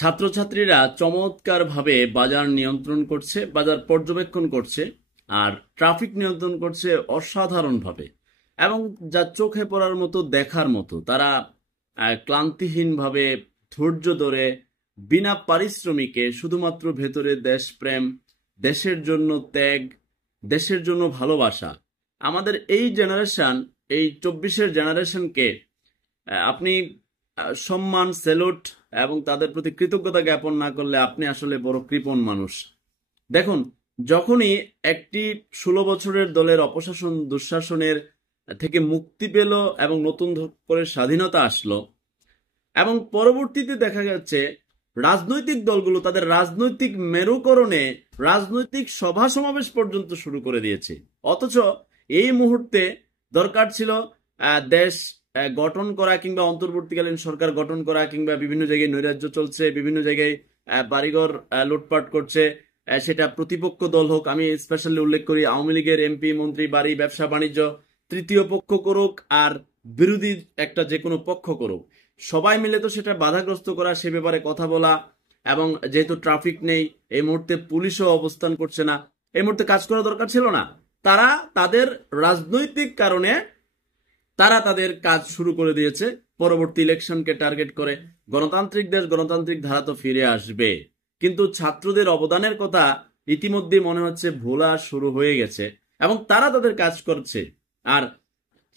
ছাত্রছাত্রীরা চমৎকারভাবে বাজার নিয়ন্ত্রণ করছে, বাজার পর্যবেক্ষণ করছে, আর ট্রাফিক নিয়ন্ত্রণ করছে অসাধারণভাবে। এবং যা চোখে পড়ার মতো, দেখার মতো। তারা ক্লান্তিহীনভাবে ধৈর্য ধরে বিনা পারিশ্রমিকে শুধুমাত্র ভেতরে দেশপ্রেম, দেশের জন্য ত্যাগ, দেশের জন্য ভালোবাসা। আমাদের এই জেনারেশন, এই 24-এর জেনারেশনকে আপনি সম্মান, স্যালুট এবং তাদের প্রতি কৃতজ্ঞতা জ্ঞাপন না করলে আপনি আসলে বড় কৃপণ মানুষ। দেখুন, যখনই একটি 16 বছরের দলের অপশাসন, দুঃশাসনের থেকে মুক্তি পেল এবং নতুন করে স্বাধীনতা আসলো, এবং পরবর্তীতে দেখা যাচ্ছে রাজনৈতিক দলগুলো তাদের রাজনৈতিক মেরুকরণে রাজনৈতিক সভা সমাবেশ পর্যন্ত শুরু করে দিয়েছে। অথচ এই মুহূর্তে দরকার ছিল দেশ গঠন করা, কিংবা অন্তর্বর্তীকালীন সরকার গঠন করা, কিংবা বিভিন্ন জায়গায় নৈরাজ্য চলছে, বিভিন্ন জায়গায় বাড়িঘর লুটপাট করছে, সেটা প্রতিপক্ষ দল হোক। আমি স্পেশালি উল্লেখ করি আওয়ামী লীগের এমপি মন্ত্রী বাড়ি, ব্যবসা বাণিজ্য, তৃতীয় পক্ষ করুক আর বিরোধী একটা যে কোনো পক্ষ করুক, সবাই মিলে তো সেটা বাধাগ্রস্ত করা, সে ব্যাপারে কথা বলা। এবং যেহেতু ট্রাফিক নেই, এই মুহূর্তে পুলিশও অবস্থান করছে না, এই মুহূর্তে কাজ করা দরকার ছিল না। তারা তাদের রাজনৈতিক কারণে তারা তাদের কাজ শুরু করে দিয়েছে পরবর্তী ইলেকশনকে টার্গেট করে। গণতান্ত্রিক দেশ, গণতান্ত্রিক ধারা তো ফিরে আসবে, কিন্তু ছাত্রদের অবদানের কথা ইতিমধ্যে মনে হচ্ছে ভোলা শুরু হয়ে গেছে এবং তারা তাদের কাজ করছে। আর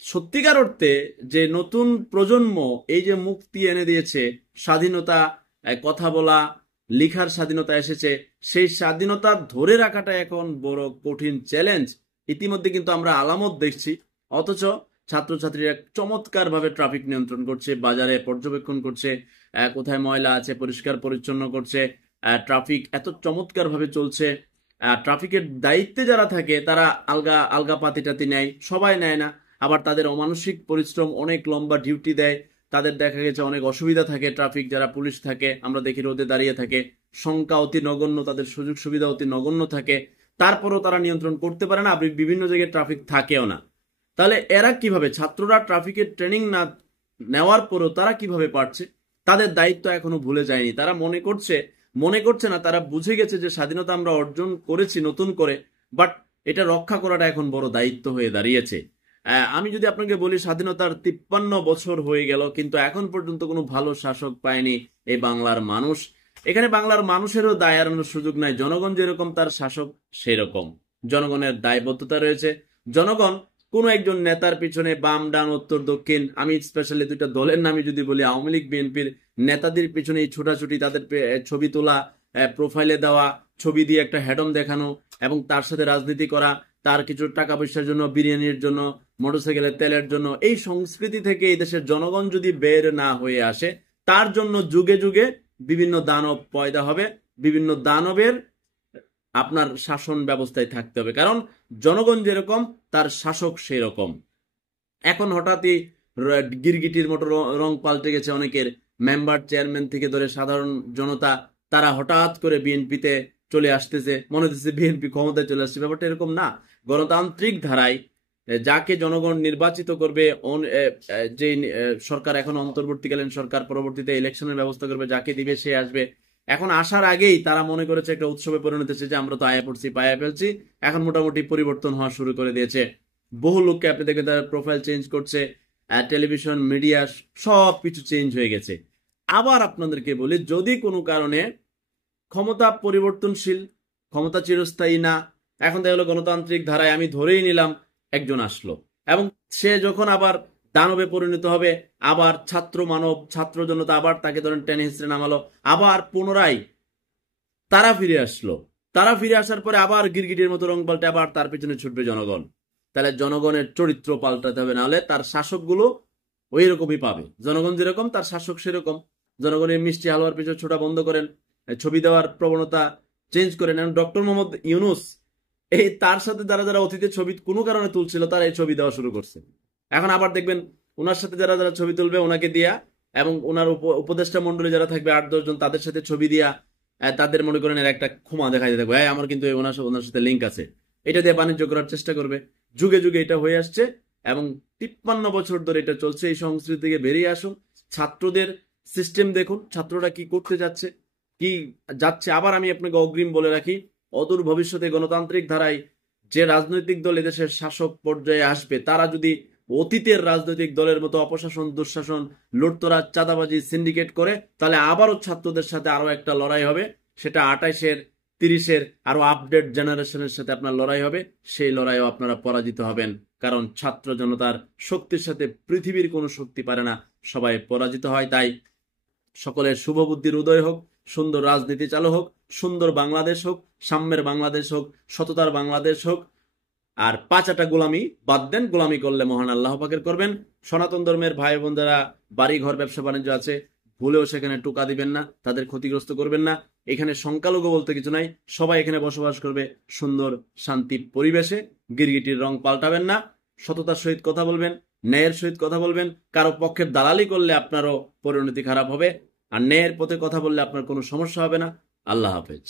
সত্যিকার অর্থে যে নতুন প্রজন্ম এই যে মুক্তি এনে দিয়েছে, স্বাধীনতা, কথা বলা, লিখার স্বাধীনতা এসেছে, সেই স্বাধীনতা ধরে রাখাটা এখন বড় কঠিন চ্যালেঞ্জ। ইতিমধ্যে কিন্তু আমরা আলামত দেখছি। অথচ ছাত্রছাত্রীরা চমৎকার ভাবে ট্রাফিক নিয়ন্ত্রণ করছে, বাজারে পর্যবেক্ষণ করছে, কোথায় ময়লা আছে পরিষ্কার পরিচ্ছন্ন করছে, ট্রাফিক এত চমৎকার ভাবে চলছে। ট্রাফিকের দায়িত্বে যারা থাকে তারা আলগা আলগা পাতি টাতি নেয়, সবাই নেয় না। আবার তাদের অমানসিক পরিশ্রম, অনেক লম্বা ডিউটি দেয়, তাদের দেখা গেছে অনেক অসুবিধা থাকে। ট্রাফিক যারা পুলিশ থাকে, আমরা দেখি রোদে দাঁড়িয়ে থাকে, সংখ্যা অতি নগণ্য, তাদের সুযোগ সুবিধা অতি নগণ্য থাকে, তারপরও তারা নিয়ন্ত্রণ করতে পারে না। বিভিন্ন জায়গায় ট্রাফিক থাকেও না। তাহলে এরা কিভাবে, ছাত্ররা ট্রাফিকের ট্রেনিং না নেওয়ার পরও তারা কিভাবে পারছে? তাদের দায়িত্ব এখনো ভুলে যায়নি। তারা মনে করছে না, তারা বুঝে গেছে যে স্বাধীনতা আমরা অর্জন করেছি নতুন করে, বাট এটা রক্ষা করাটা এখন বড় দায়িত্ব হয়ে দাঁড়িয়েছে। আমি যদি আপনাকে বলি, স্বাধীনতার 53 বছর হয়ে গেল, কিন্তু এখন পর্যন্ত কোনো ভালো শাসক পায়নি এই বাংলার মানুষ। এখানে বাংলার মানুষেরও দায় এড়ানোর সুযোগ নাই। জনগণ যেরকম তার শাসক সেরকম, জনগণের দায়বদ্ধতা রয়েছে। জনগণ কোন একজন নেতার পিছনে, বাম ডান উত্তর দক্ষিণ, আমি স্পেশালি দুইটা দলের নামে যদি বলি, আওয়ামী লীগ বিএনপির নেতাদের পিছনে ছোটাছুটি, তাদের ছবি তোলা, প্রোফাইলে দেওয়া ছবি দিয়ে একটা হ্যাডম দেখানো এবং তার সাথে রাজনীতি করা, তার কিছু টাকা পয়সার জন্য, বিরিয়ানির জন্য, মোটরসাইকেলের তেলের জন্য, এই সংস্কৃতি থেকে এই দেশের জনগণ যদি বের না হয়ে আসে, তার জন্য যুগে যুগে বিভিন্ন দানব পয়দা হবে। বিভিন্ন দানবের আপনার শাসন ব্যবস্থায় থাকতে হবে, কারণ জনগণ যেরকম তার শাসক সেই রকম। এখন হঠাৎই গিরগিটির মতো রং পাল্টে গেছে অনেকের, মেম্বার চেয়ারম্যান থেকে ধরে সাধারণ জনতা, তারা হঠাৎ করে বিএনপিতে চলে আসতেছে, মনে হচ্ছে বিএনপি ক্ষমতায় চলে আসছে। ব্যাপারটা এরকম না। গণতান্ত্রিক ধারায় যাকে জনগণ নির্বাচিত করবে, যে সরকার এখন অন্তর্বর্তীকালীন সরকার পরবর্তীতে ইলেকশনের ব্যবস্থা করবে, যাকে দিবে সে আসবে। এখন আসার আগেই তারা মনে করেছে একটা উৎসবে পরিণত হচ্ছে, যে আমরা তো আয়া পড়ছি, পায়া ফেলছি, এখন মোটামুটি পরিবর্তন হওয়া শুরু করে দিয়েছে। বহু লোককে আপনি দেখে তারা প্রোফাইল চেঞ্জ করছে, টেলিভিশন মিডিয়া সব কিছু চেঞ্জ হয়ে গেছে। আবার আপনাদেরকে বলি, যদি কোনো কারণে ক্ষমতা পরিবর্তনশীল, ক্ষমতা চিরস্থায়ী না, এখন দেখা গেলো গণতান্ত্রিক ধারায় আমি ধরেই নিলাম একজন আসলো, এবং সে যখন আবার দানবে পরিণত হবে, আবার ছাত্র মানব, ছাত্র জনতা আবার তাকে ধরেন টেনে হিস্ট্রে নামালো, আবার পুনরায় তারা ফিরে আসলো। তারা ফিরে আসার পরে আবার গিরগিটির মতো রং পাল্টে আবার তার পেছনে ছুটবে জনগণ। তাহলে জনগণের চরিত্র পাল্টাতে হবে, নাহলে তার শাসকগুলো ওই রকমই পাবে। জনগণ যেরকম তার শাসক সেরকম। জনগণের মিষ্টি হালুয়ার পিছনে ছোটা বন্ধ করেন, ছবি দেওয়ার প্রবণতা চেঞ্জ করেন। ডক্টর মোহাম্মদ ইউনুস, এই তার সাথে যারা যারা অতীতে ছবি কোনো কারণে তুলছিল, তারা এই ছবি দেওয়া শুরু করছে। এখন আবার দেখবেন ওনার সাথে যারা যারা ছবি তুলবে ওনাকে দিয়া, এবং ওনার উপদেষ্টা মন্ডলী যারা থাকবে 8-10 জন, তাদের সাথে ছবি দিয়া তাদের মনে করেন এর একটা ক্ষমা দেখাই দিতে থাকবে, আমার কিন্তু ওনার সাথে লিঙ্ক আছে, এটা দিয়ে বাণিজ্য করার চেষ্টা করবে। যুগে যুগে এটা হয়ে আসছে এবং 53 বছর ধরে এটা চলছে। এই সংস্কৃতি থেকে বেরিয়ে আসুন। ছাত্রদের সিস্টেম দেখুন, ছাত্ররা কি করতে যাচ্ছে। কি যাচ্ছে। আবার আমি আপনাকে অগ্রিম বলে রাখি, অদূর ভবিষ্যতে গণতান্ত্রিক ধারায় যে রাজনৈতিক দল এদেশের শাসক পর্যায়ে আসবে, তারা যদি অতীতের রাজনৈতিক দলের মতো অপশাসন, দুঃশাসন, লুটতরাজ, চাঁদাবাজি, সিন্ডিকেট করে, তাহলে আবারও ছাত্রদের সাথে আরো একটা লড়াই হবে। সেটা 28-এর 30-এর আরো আপডেট জেনারেশনের সাথে আপনার লড়াই হবে। সেই লড়াইও আপনারা পরাজিত হবেন, কারণ ছাত্র জনতার শক্তির সাথে পৃথিবীর কোনো শক্তি পারে না, সবাই পরাজিত হয়। তাই সকলের শুভ বুদ্ধির উদয় হোক, সুন্দর রাজনীতি চালু হোক, সুন্দর বাংলাদেশ হোক, সাম্যের বাংলাদেশ হোক, সততার বাংলাদেশ হোক। আর 5 গোলামি বাদ দেন, গোলামি করলে মহান আল্লাহ পাকের করবেন। সনাতন ধর্মের ভাই বোন যারা বাড়ি ঘর ব্যবসা বাণিজ্য আছে, ভুলেও সেখানে টোকা দিবেন না, তাদের ক্ষতিগ্রস্ত করবেন না। এখানে সংখ্যালঘু বলতে কিছু নাই, সবাই এখানে বসবাস করবে সুন্দর শান্তি পরিবেশে। গিরগিটির রং পাল্টাবেন না, সততার সহিত কথা বলবেন, ন্যায়ের সহিত কথা বলবেন। কারো পক্ষে দালালি করলে আপনারও পরিণতি খারাপ হবে, আর ন্যায়ের পথে কথা বললে আপনার কোনো সমস্যা হবে না। আল্লাহ হাফেজ।